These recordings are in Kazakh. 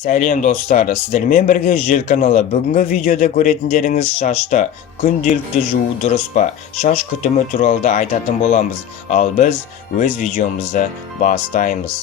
Сәлем достар, сіздермен бірге жел каналы. Бүгінгі видеода көретіндеріңіз шашты күнделікті жуу дұрыс па? Шаш күтімі туралы да айтатын боламыз. Ал біз өз видеомызды бастаймыз.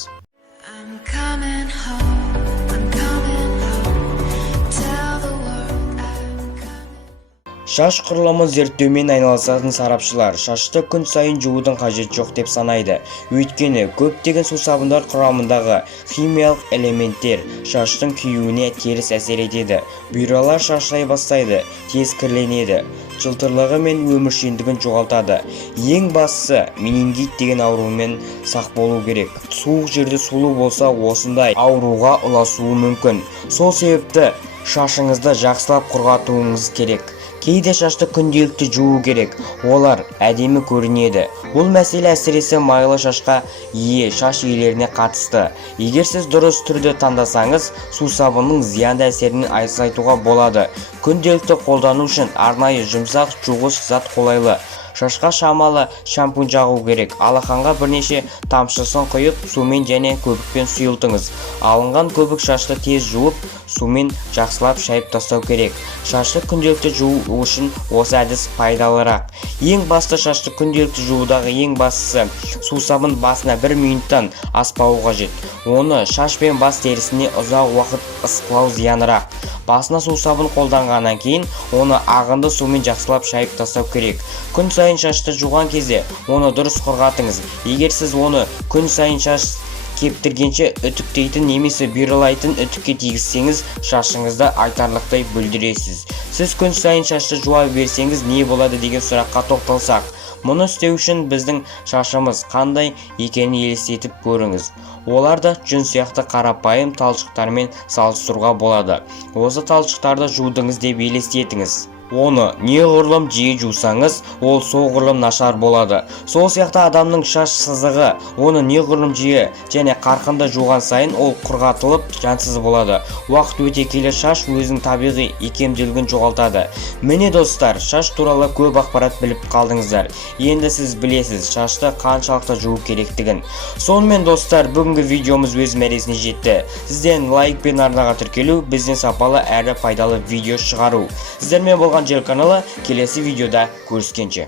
Шаш құрылымын зерттеумен айналысатын сарапшылар шашты күн сайын жуудың қажет жоқ деп санайды. Өйткені көптеген сусабындар құрамындағы химиялық элементтер шаштың күйуіне теріс әсер етеді. Бұйралар шаштай бастайды, тез кірленеді, жылтырлығы мен өміршеңдігін жоғалтады. Ең бастысы менингит деген аурумен сақ болу керек. Суық жерде сулы болса осындай ауруға ұласуы мүмкін. Сол себепті шашыңызды жақсылап құрғатуыңыз керек. Кейде шашты күнделікті жуу керек, олар әдемі көрінеді. Бұл мәселе әсіресе майлы шашқа ие шаш иелеріне қатысты. Егер сіз дұрыс түрді таңдасаңыз, сусабынның зиянды әсерінен азайтуға болады. Күнделікті қолдану үшін арнайы жұмсақ жуғыш зат қолайлы. Шашқа шамалы шампунь жағу керек. Алақанға бірнеше тамшысын құйып, сумен және көбікпен сұйылтыңыз. Алынған көбік шашты тез жуып, сумен жақсылап шайып тастау керек. Шашты күнделікті жуу үшін осы әдіс пайдалырақ. Ең басты шашты күнделікті жуудағы ең бастысы сусабын басына 1 минуттан аспауы қажет. Оны шаш пен бас терісіне ұзақ уақыт ысқылау зиянырақ. Басына сусабын қолданғаннан кейін оны ағынды сумен жақсылап шайып тастау керек. Күн сайын шашты жуған кезде оны дұрыс құрғатыңыз. Егер сіз оны күн сайын шаш кептіргенше үтіктейтін немесе бүйралайтын үтікке тигізсеңіз, шашыңызды айтарлықтай бүлдіресіз. Сіз күн сайын шашты жуа берсеңіз не болады деген сұраққа тоқталсақ, мұны істеу үшін біздің шашымыз қандай екенін елестетіп көріңіз. Оларды жүн сияқты қарапайым талшықтармен салыстыруға болады. Осы талшықтарды жудыңыз деп елестетіңіз. Оны неғұрлым жиі жусаңыз, ол соғұрлым нашар болады. Сол сияқты адамның шаш сызығы, оны неғұрлым жиі және қарқынды жуған сайын ол құрғатылып, жансыз болады. Уақыт өте келе шаш өзінің табиғи икемділігін жоғалтады. Міне достар, шаш туралы көп ақпарат біліп қалдыңыздар. Енді сіз білесіз шашты қаншалықты жуу керектігін. Сонымен достар, бүгінгі видеомыз өз мәресіне жетті. Сізден лайк пен арнаға тіркелу, бізден сапалы әрі пайдалы видео шығару. Сіздермен болған жел каналы келесі видеода көріскенше.